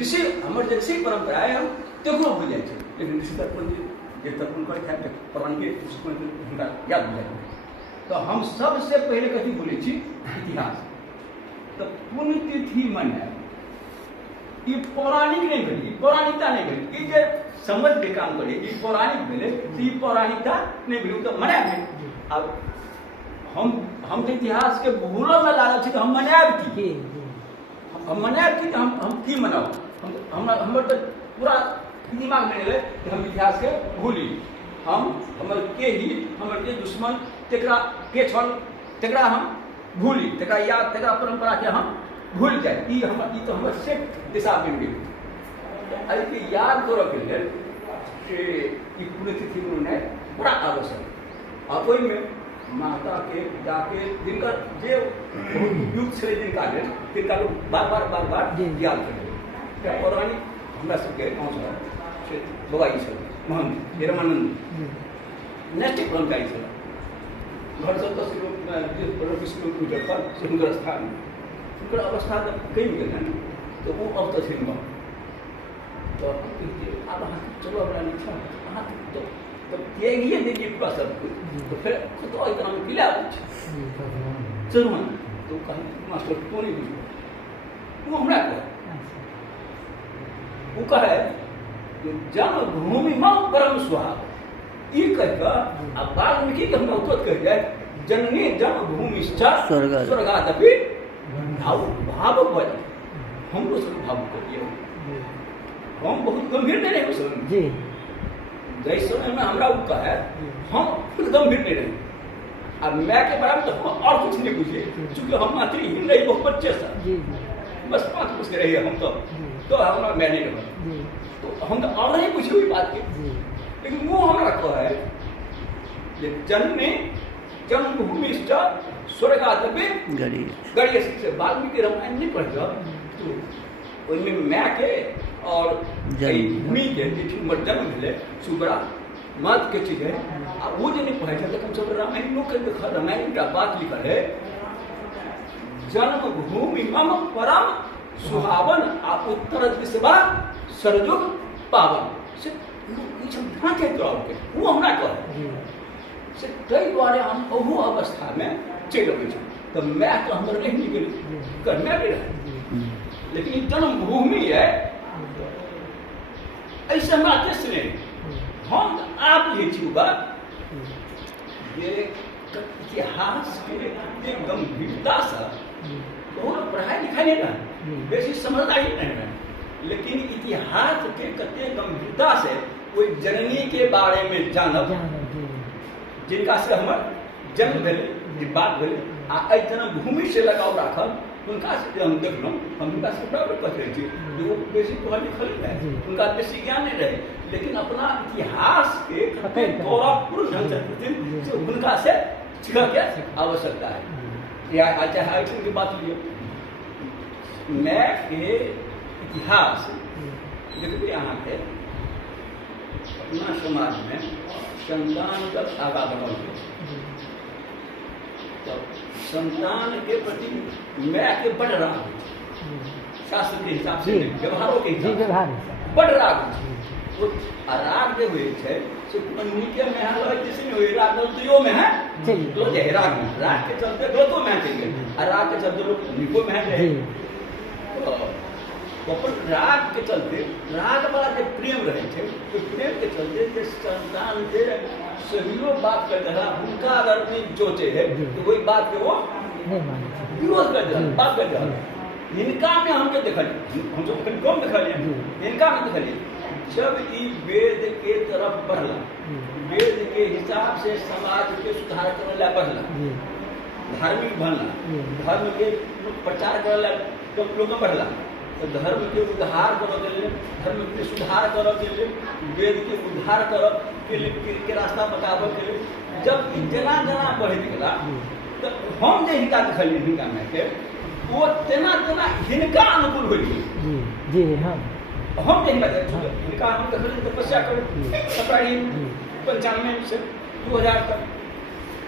ऋषि हमर जे ऋषि परंपरा है हम तेकरो भूल जाए लेकिन ऋषि तर्पण जे तर्पण करे खाए पुराण के हुनका याद भूल जाए। तो हम सबसे पहले कथी बोले छी इतिहास। तो पुण्यतिथि मनाए ई पौराणिक नहीं भेली, पौराणिकता नहीं भेली, ई जे समझ के काम करे ई पौराणिक भेले तो ई पौराणिकता नहीं भेली तो मनाए। अब हम तो इतिहास के भूलो में लागल छी तो हम मनाएब की, हम मनाएब की हम की मनाओ। हमर तो पूरा दिमाग में रहे कि हम इतिहास के भूली। हम हमर के ही हमर जे दुश्मन तेकरा के छल तेकरा हम भूली, तेकरा याद तेकरा परंपरा के हम भूल जाए। ई तो हमर सेट दिशा बन गेल। अरे के याद करऽ के लेल से ई पुण्यतिथि मनाए बड़ा आवश्यक। आ ओहि में माता के पिता के जिनकर जे युग छलै जिनका लोग बार बार याद करें। पौराणिक हमरा सबके गाँव से बबाई छल महंत हेरमानंद नेस्टिक ब्रह्मचारी छल। घर से 10 किलोमीटर पर सुंदर स्थान उनकर अवस्था जब कम गेल तो वो अब तो छल तो अब अहाँ चलो हमरा इच्छा अहाँ तो त्यागिए देखिए पूरा सब कुछ तो फिर खुद तो इतना में किला जरूर तो कहीं मास्टर क्यों नहीं बुझो वो हमरा वो कहे जन्मभूमि मम परम सुहाग ई कहकर अब वाल्मीकि के हम उत्तर कह जाए जननी जन्मभूमि स्वर्गादपि भावुक बन हम तो सब भावुक करिए हम बहुत गंभीर नहीं रहे समय जी जैसे समय में हमरा वो कहे हम खुद गंभीर नहीं रहे। अब मैं के बारे में तो हम और कुछ नहीं पूछे क्योंकि हम मातृहीन रही बहुत बच्चे सा बस 5 पूछ रही है हम तो हमारा मैं नहीं रहा तो हम तो और नहीं पूछे हुई बात की। लेकिन वो हमारा कह है जन्मभूमि स्वर्गादपि गरीय से वाल्मीकि रामायण नहीं पढ़ तो उनमें मैं के और भूमि के हमर जन्म मिले सुबरा मत के चीज है आ वो जो नहीं पढ़े थे हम सब रामायण लोग के रामायण का बात लिखल है जन्मभूमि मम परम सुहावन आ उत्तर दिशवा सरजुग पावन से ध्यान के वो हमरा कह से ताहि दुआरे हम ओहो अवस्था में चलि अबै छी तो मैं तो हमर रह नहीं गेली करना भी रहे लेकिन जन्मभूमि है ऐसे हमरा देश नहीं हम आप ये छी बात ये इतिहास के गंभीरता से बहुत पढ़ाई लिखाई नहीं रहा बेसी समझदारी नहीं रहा लेकिन इतिहास के कते गंभीरता से कोई जननी के बारे में जानब जिनका से हमर जन्म भेले बात भेले आ एहि जन्मभूमि से लगाव राखल उनका से हम देखलहुँ हम उनका से बराबर कहते रहे वो बेसी पढ़ल लिखल रहे उनका बेसी ज्ञान नहीं रहे लेकिन अपना इतिहास के गौरवपूर्ण ढंग से उनका से सीखने की आवश्यकता है। या चाहे की बात लीजिए मैं के इतिहास देखिए यहाँ के अपना समाज में संतान तक आगा बढ़ल तो संतान के प्रति मैं के बड़ राग शास्त्र के हिसाब से व्यवहारों के हिसाब बड़ राग राग जो हुए थे नीचे में है जैसे नहीं हुई राग गलतियों में है तो राग में राग के चलते गलतों में चलिए राग के चलते लोग निको में है तो राग के चलते राग वाला जो प्रेम रहे थे तो प्रेम के चलते जो संतान के सभी बात कर रहा उनका अगर नहीं जोचे है तो वही बात के वो विरोध कर रहा बात कर रहा इनका में हमको देखलिए हम सब कम देखलिए इनका में देखलिए जब ई वेद के तरफ बढ़ला वेद के हिसाब से समाज के सुधार करने ला बढ़ला धार्मिक बनला धर्म के प्रचार करने ला लोग बढ़ला तो धर्म के उद्धार करऽ के लिए धर्म के सुधार करऽ के लिए वेद के उद्धार करऽ के रास्ता बताबऽ के लिए जब जना जना बढ़ गेला तो हम जे हिनका देखलिए हिनका में के वो तेना तेना हिनका अनुकूल हो गेल जी हम जे हिनका हम देखलिए तपस्या करू 95 से 2000 तक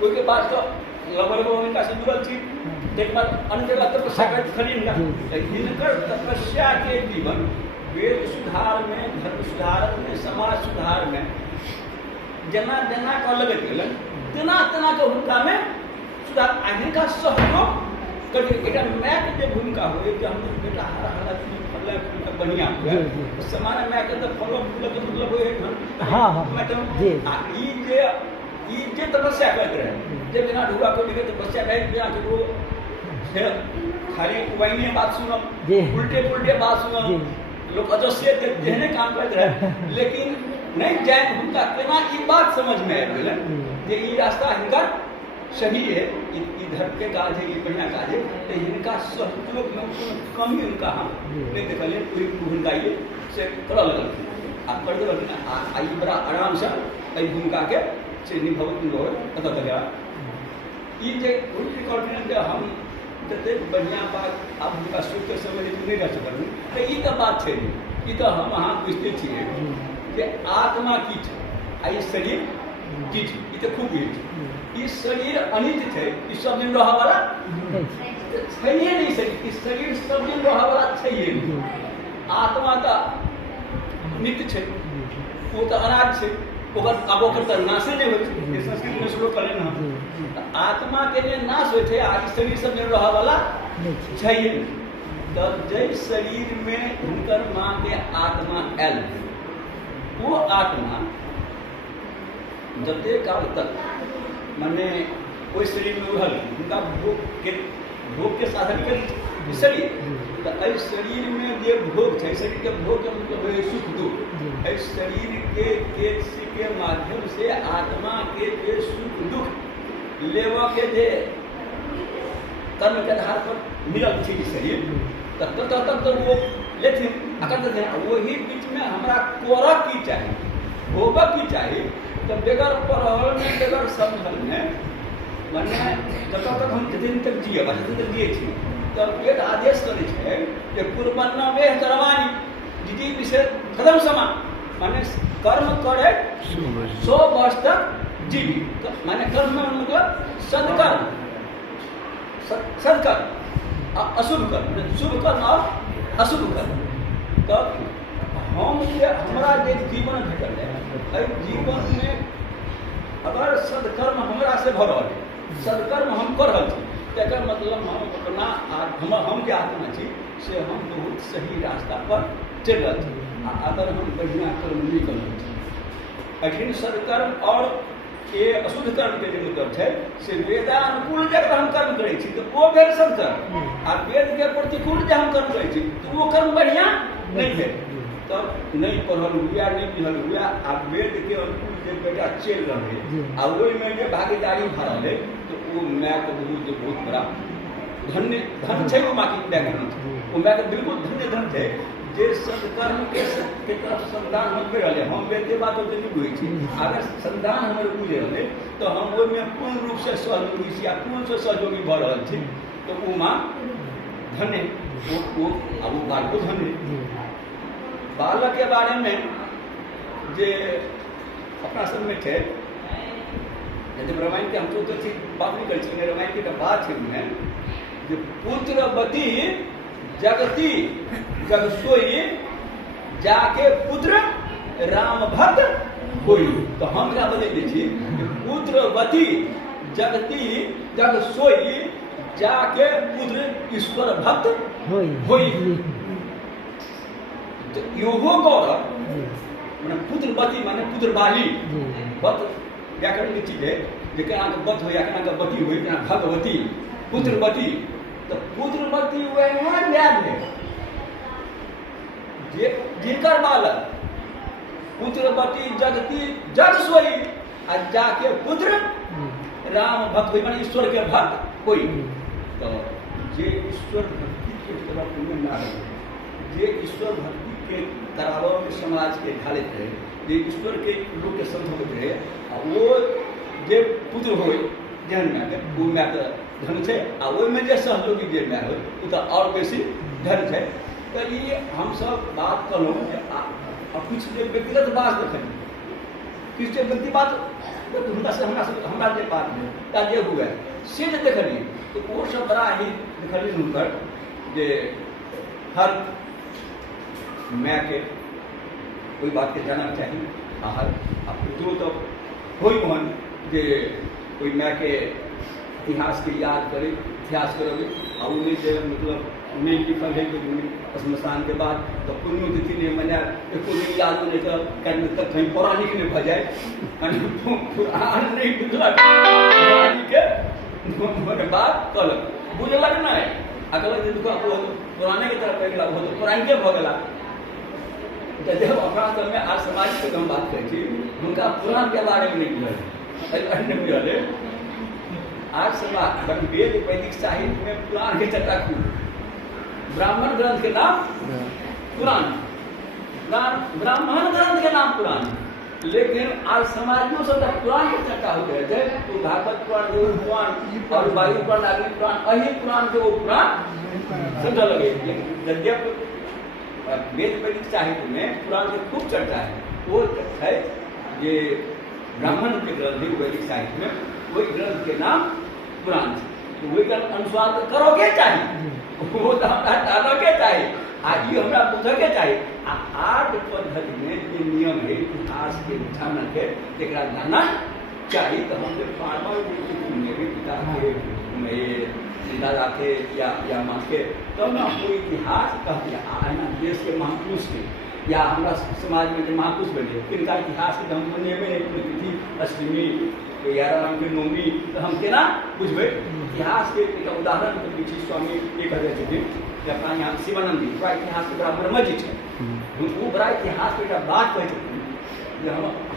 कोई के बाद तो लगभग इनका से जुड़ल थी एक बार अन्य जगह तपस्या करते खड़ी ना हिनकर तपस्या के जीवन वेद सुधार में, धर्म सुधार में, समाज सुधार में जना जना का लगत गेलन तना तना के हुनका में सुधार आ हिनका सहयोग कभी एटा मैं के जे भूमिका होय कि हम बेटा हर हालत में फल फूल बढ़िया हुए समान मैं के तो फल फूल के मतलब होय हां हां मैं तो ई जे तपस्या करते रहे जे बिना ढुआ को बिना तपस्या रहे बिना को खाली उबाइने बात सुनो उल्टे पुल्टे बात सुनो लोग अजस्य देहने काम करते रहे लेकिन नहीं जाए उनका केना ई बात समझ में आ गेल जे ई रास्ता हिनका सही है, ई धर्म के काज है, ये बढ़िया काज है, तो इनका सहयोग में कमी उनका हम नहीं देखलिए कोई भूमिका ये से करल लगल आ कर देलक ना आई बड़ा आराम से आई भूमिका के से निभव पता चला ई जे उल्टी कॉन्फिडेंस के हम जते बढ़िया बात आप उनका सोच के समझ नहीं रह सकल तो ई तो बात है ई तो हम वहां बुझते छिए कि आत्मा की छै आई शरीर की छै ई तो खूब है ई शरीर अनित्य है, ई सब दिन रहा वाला छैये नहीं शरीर, ई शरीर सब दिन रहा वाला छैये नहीं। आत्मा का नित्य है, वो तो अनाज है, ओकर अब ओकर तो नाशे नहीं होय छै, संस्कृत में श्लोक करें ना आत्मा के लिए नाश होय छै आ ई शरीर सब दिन रहा वाला छैये नहीं। तो जय शरीर में हुनकर मां के आत्मा आयल वो आत्मा जते काल तक माने कोई शरीर में रहल उनका भोग के साधन के शरीर तो इस शरीर में जे भोग है शरीर के भोग के मतलब है सुख दुख इस शरीर के माध्यम से आत्मा के जे सुख दुख लेवा के जे कर्म के आधार पर मिलल थी शरीर तब तक तो वो लेथिन अकर वही बीच में हमारा कोरा की चाहिए भोग की चाहिए तो बेगर पढ़ल में बेगर समझल में मने जब तक हम जितने तक जिए जितने तक जिए छी तब एक आदेश करे छै कि पूर्वन्ना में करवानी जिति विषय कदम समा माने कर्म करे 100 वर्ष तक जीवी तो माने कर्म में मतलब सदकर्म अशुभ कर्म शुभ कर्म और अशुभ कर्म तब हम हमारा जे जीवन भेटल है जीवन में अगर सदकर्म हमरा से भ रहल है सदकर्म हम कर रहल छी तकर मतलब हम अपना हम के आत्मा छी से हम बहुत सही रास्ता पर चल रहल छी अगर हम बढ़िया कर्म नहीं कर रहल छी अखिन सदकर्म और ये अशुद्ध कर्म के जो मतलब है से वेदानुकूल जब हम कर्म करे छी तो वो भेल सदकर्म आ वेद के प्रतिकूल जब हम कर्म करे छी तो वो कर्म बढ़िया नहीं है तब नहीं पढ़ल हुआ नहीं लिखल हुआ आ वेद के अनुकूल जे बेटा चल रहे आ ओहि में जे भागीदारी भरल है तो वो मैं तो बहुत बड़ा धन्य धन छै वो माँ की बैकग्राउंड वो मैं तो बिल्कुल धन्य धन है जे सदकर्म के तरफ संधान हम कर रहे हम वेद के बात होते नहीं बुझे छी अगर संधान हमारे बुझे रहे तो हम ओहि में पूर्ण रूप से सहयोगी छी आ पूर्ण से सहयोगी भ रहल छी तो वो माँ धन्य वो अब वो बात को धन्य बालक के बारे में जे अपना सब में थे जब रामायण के हम तो बात नहीं कर रामायण की बात है उनमें जो पुत्रवती जगती जगसोई जाके पुत्र राम भक्त होई तो हम क्या बदल दीजिए पुत्रवती जगती जगसोई जाके पुत्र ईश्वर भक्त होई तो योगो गौरव माने पुत्रवती माने पुत्र बाली बत व्याकरण की चीज है जे केना के बत हो या केना के बती हो केना भगवती पुत्रवती तो पुत्रवती वह व्याध है जे जिनकर बालक पुत्रवती जगती जग सोई आ जाके पुत्र राम भक्त होई माने ईश्वर के भक्त होई तो जे ईश्वर भक्ति के तरफ ना जे ईश्वर भक्ति के करावो में समाज के ढालते रहे जे ईश्वर के लोग के समझते रहे वो जे पुत्र हो जहन में वो में तो धन है आ वो में जे सहयोगी जे में हो वो तो और बेसी धन है तो ये हम सब बात करो कुछ जो व्यक्तिगत बात देखें किस जो व्यक्ति बात तो हमरा से हमरा जे बात है जे हुआ से देखलिए तो वो सब बड़ा ही देखल हुनकर जे हर माय के कोई बात के जानना चाहिए हर पुत्रों तो कोई मोहन जे कोई माय के इतिहास के याद करे इतिहास करोगे और उन्हें जो मतलब में लिखल है कि स्मशान के बाद तो पुण्य तिथि ने मना पुण्य याद होने का कहने तक कहीं पौराणिक ने भजाए पुराण नहीं बुझला पौराणिक के बाद कल बुझ लगना है अगला दिन को पुराने की तरफ पहला वो तो पुरान के भगला जब अपना तो में आज समाज के हम बात करी थी उनका पुराण के बारे में नहीं बोले आज समाज वेद वैदिक साहित्य में पुराण के चर्चा की ब्राह्मण ग्रंथ के नाम पुराण ब्राह्मण ग्रंथ के नाम पुराण लेकिन आज समाज में सब पुराण की चर्चा हो गए थे तो भागवत पुराण देव पुराण और वायु पुराण अग्नि पुराण अही पुराण के वो पुराण समझ लगे यद्यप वेद वैदिक साहित्य में पुराण की खूब चर्चा है वो है ये ब्राह्मण के ग्रंथ वैदिक साहित्य में वही ग्रंथ के नाम पुराण तो वही ग्रंथ अनुसार तो करोगे चाहिए वो तो हमारा के चाहिए आज ये हमारा बुझ के चाहिए आर्ट पद्धति में जो नियम है इतिहास के जाना के एकरा जाना चाहिए तो हम फार्मर पिता के दादा के या माँ के तो ना कोई इतिहास कह दिया देश के महापुरुष के या हमारा समाज में जो महापुरुष बने इनका इतिहास के हम बने में तिथि अष्टमी या राम की नवमी तो हम केना बुझबे इतिहास के एक उदाहरण पीछे स्वामी ये कह रहे थे कि अपना यहाँ शिवानंदी बड़ा इतिहास के बड़ा ब्रह्मजी है वो बड़ा इतिहास के बात कहे थे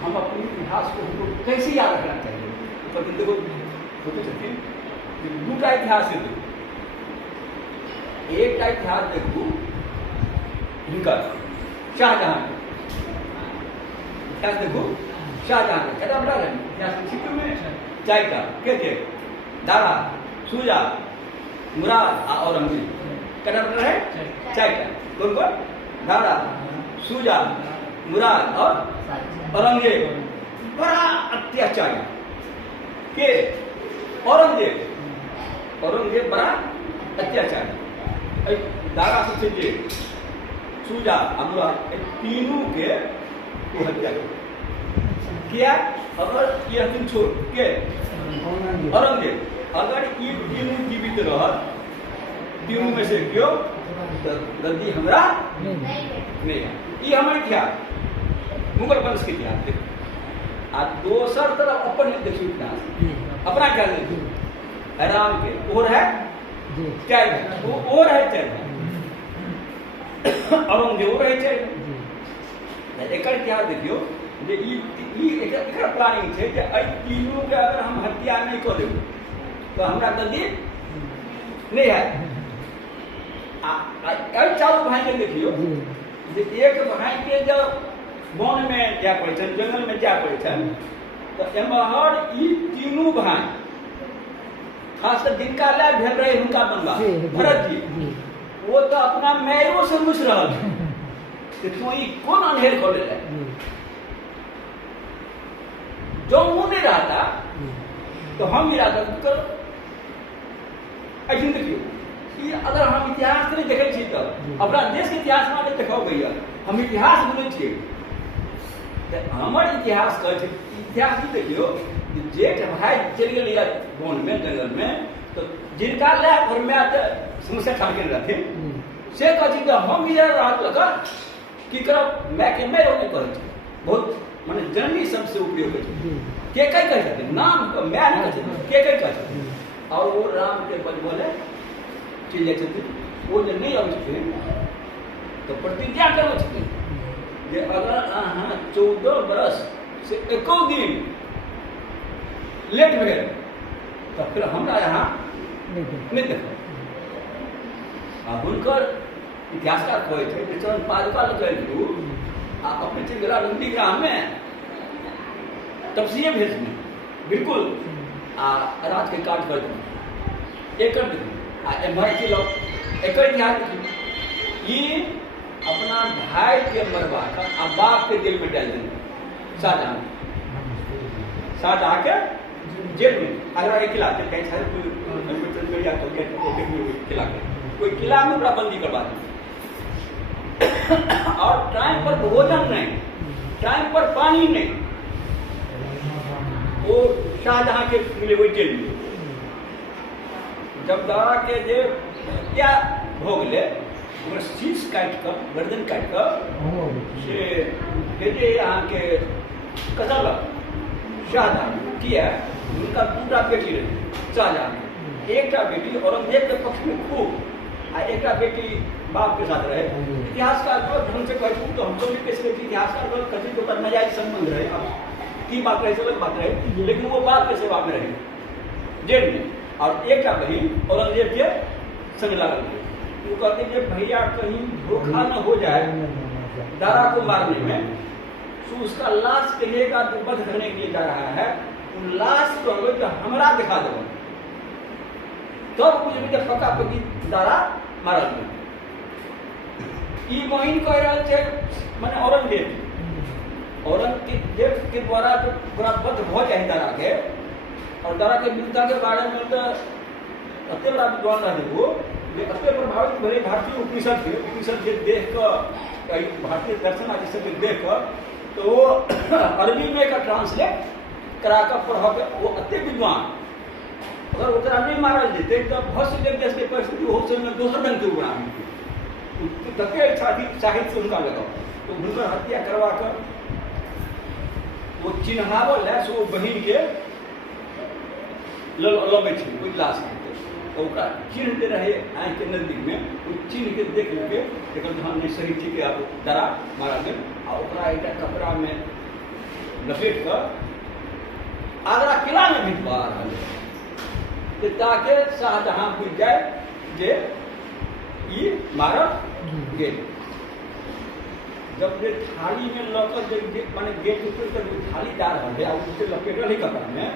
हम अपने इतिहास को हमको कैसे याद रखना चाहिए तो देखो सोचे थे दूटा इतिहास है एक का इतिहास देखो इनका शाहजहां इतिहास देखो शाहजहां कहता बड़ा है इतिहास में चाय का क्या थे दारा सूजा मुराद और औरंगजेब कहता बड़ा है चाय का कौन कौन दारा सूजा मुराद और औरंगजेब बड़ा अत्याचारी के औरंगजेब बड़ा अत्याचारी दारा से सूजा मुराद तीनों के हत्या किया अगर ये दिन छोड़ के औरंगजेब अगर ये तीनों जीवित रह तीनों में से क्यों तो गद्दी हमरा नहीं ये हमारे क्या मुगल वंश के इतिहास आ दोसर तरफ अपन देखिए इतिहास अपना क्या देखिए राम के और है क्या है और है चाहे औरंगजेब रहे थे एक इतिहास देखियो जे एक प्लानिंग थे कि तीनों के अगर हम हत्या नहीं कर दें तो हमारा गद्दी नहीं है चारों भाई के देखियो जे एक भाई के जब वन में जा पड़े जंगल में जा पड़े तो एमहर ई तीनों भाई खासकर जिनका लाभ भेल रहे उनका बनवा भरत जी वो तो अपना मैरो से घुस रहा कि तू कौन अंधेर खोले जो मुंह नहीं रहता तो हम ही रहता तो ऐसे देखियो कि अगर हम इतिहास नहीं देखे छी तो अपना देश के इतिहास में देखो भैया हम इतिहास बोले छे हमारे इतिहास का इतिहास भी देखियो जेठ भाई चल गए वन में जंगल में तो जिनका लाभ और मैं समस्या ठाके रहते से कहती कि हम इधर रात लगा कि करब मैं के मैं रोने करे बहुत माने जननी शब्द से उपयोग है के कई कहते नाम को मैं नहीं कहते के कहते और वो राम के बल बोले चल जाते वो जो नहीं आवे तो प्रतिज्ञा करे छे जे अगर 14 बरस से एको दिन लेट भेल तो फिर हमरा यहाँ नहीं देखो हुनकर इतिहासकार कहै छै जे चरण पादुका लग गेलू आ अपने चल गेला नंदीग्राम में तपस्या भेज में बिल्कुल आ रात के काट कर एकर आ एम्हर के लोग एकर इतिहास ये अपना भाई के मरवा कर आ बाप के दिल में डाल देंगे शाहजहां के जेल में आगरा एक किला जब कहीं सारे किला कोई किला में पूरा बंदी करवा दी और टाइम पर भोजन नहीं, टाइम पर पानी नहीं, वो शाहजहां के मिले हुए जेल में जब दारा के जे क्या हो गए शीश काट कर गर्दन काट कर से भेजे यहाँ के कसल शाहजहां किया। उनका दूसरा बेटी रही शाहजहां, एक बेटी औरंगजेब के पक्ष में खूब और एक बेटी बाप के साथ रहे। इतिहासकार को ढंग से कहूँ तो हम लोग कैसे इतिहासकार को कभी तो करना जाए संबंध रहे, अब की बात रहे अलग बात रहे, लेकिन वो बाप के सेवा में रहे जेल में। और एक बहन औरंगजेब के संग लागल थे। वो कहते थे भैया कहीं धोखा न हो जाए दारा को मारने में, तो उसका लाश कहिए का वध करने के लिए जा रहा है, लाश को हमारा दिखा दो तो मुझे पक्का पक्की दारा मारल में। बहन कह रहा है मैंने औरंगजेब के द्वारा पूरा वध हो जाए दारा के, और दारा के वीरता के बारे में तो अत्य बड़ा विद्वान रहे वो अत्य प्रभावित भले भारतीय उपनिषद के देख कर भारतीय दर्शन आदि सब देख कर तो वो अरबी में का ट्रांसलेट करा कर पढ़ा के वो अत्य विद्वान अगर उतना नहीं मारल देते तो बहुत से देश की परिस्थिति हो समय दोसर रंग के उड़ा साहित्य से उनका लगा तो उनका हत्या करवा कर वो चिन्हावल है सो बहन के लबे थे लाश तो चिन्ह दे रहे आँख के नजदीक में वो चिन्ह के देख के ध्यान नहीं सही थी कि आप दरा मारा गए और एक कपड़ा में लपेट कर आगरा किला में भिजवा रहा ताकि शाहजहां बुझ जाए जे ये मारल गेल। जब वे थाली में लकर माने गेट ऊपर तक थाली जा रहा है और उससे लपेटल ही कपड़ा में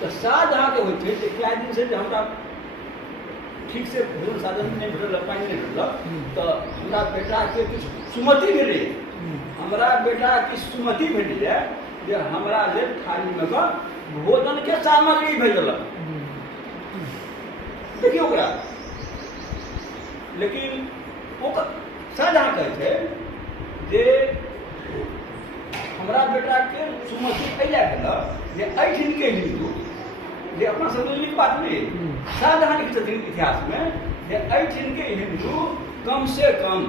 तो शाहजहां के होते क्या दिन से हमरा ठीक से भोजन साधन नहीं भेटल पानी नहीं भेटल तो हमारा बेटा के कुछ सुमति मिले, हमारा बेटा की सुमति भेट जाए जे हमारा ले थाली में का भोजन के सामग्री भेजल देखिए ओकरा। लेकिन वो शाहजहां कहते जे हमारा बेटा के सुमति अइला भेल जे ऐठिन के हिंदू जे अपना संतुलित बात नहीं शाहजहां लिखते थे इतिहास में जे ऐठिन के हिंदू कम से कम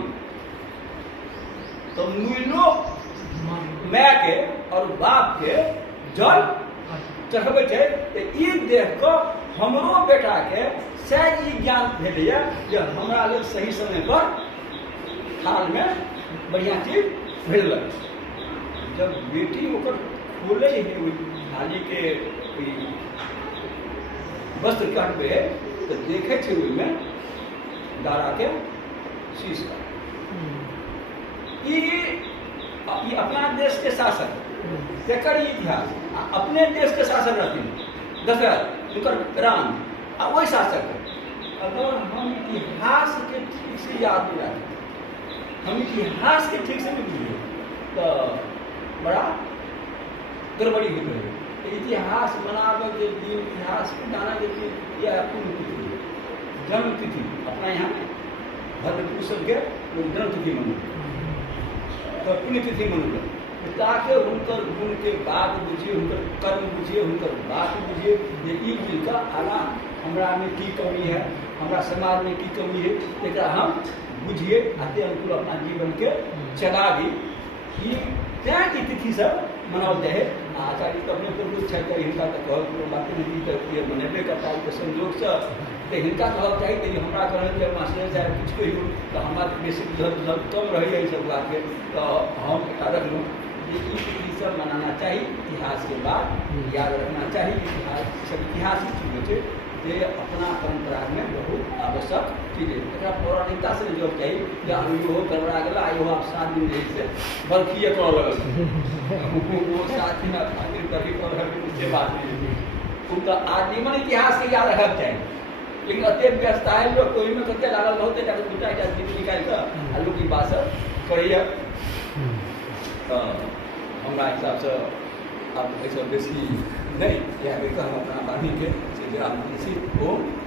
तो मिलो माय के और बाप के जल चढ़बे थे। ई देख कर हमरो बेटा के शायद ई ज्ञान भेटैया जे हमरा लेल सही समय पर थाल में बढ़िया चीज भेल। जब बेटी ओकर खोले है थाली के वस्त्र काट पे तो देखे थे में दारा के शीश का ये अपना देश के शासक तेकर इतिहास अपने देश के शासक रहते दशरथ उनकर राम आ वही शासक है। अगर हम इतिहास के ठीक से याद नहीं रखें, हम इतिहास के ठीक से नहीं बुझे तो बड़ा गड़बड़ी होती है। इतिहास मनावे के दिन इतिहास के गाना के दिन यह पुण्यतिथि जन्म तिथि अपना यहाँ भद्रभूषण के लोग जन्म तिथि मनो तो पुण्यतिथि मनो ताकि उनकर गुण के बात बुझिए, उनकर कर्म बुझिए, उनकर बात बुझिए जे ई जिनका आना हमरा में की कमी है, हमरा समाज में की कमी है, एक हम बुझिए आते अनुकूल अपना जीवन के चला भी क्या की तिथि सब मनाओ जाए। आचार्य तो अपने पूर्व छात्र हिंसा तक कहल बातें नहीं करती है मनेबे करता है संयोग से तो हिंसा कहल चाहिए कि हमारा कहल कि मास्टर साहब कुछ कही तो हमारा बेसिक कम रही है सब बात के तो हम अलग लोग ये सब मनाना चाहिए। इतिहास के बाद याद रखना चाहिए इतिहास सब इतिहास की चीज़ें थे ये अपना परंपरा में बहुत आवश्यक चीज़ें पौराणिकता से जोड़ चाहिए या यो गड़बड़ा गया आयो आप 7 दिन रही से बल्कि ये कह लगल वो 7 दिन आदमी कभी उससे बात नहीं उनका आजीवन इतिहास के याद रखना चाहिए। लेकिन अत्यंत व्यवस्था है लोग कोई में कत्ते लागल बहुत है जाकर दूसरा क्या दिन निकाल कर आलू की बात करिए तो हमारा हिसाब से आप ऐसा बेसी नहीं, यहाँ पे तो हम अपना वाणी के सीधे आप ओम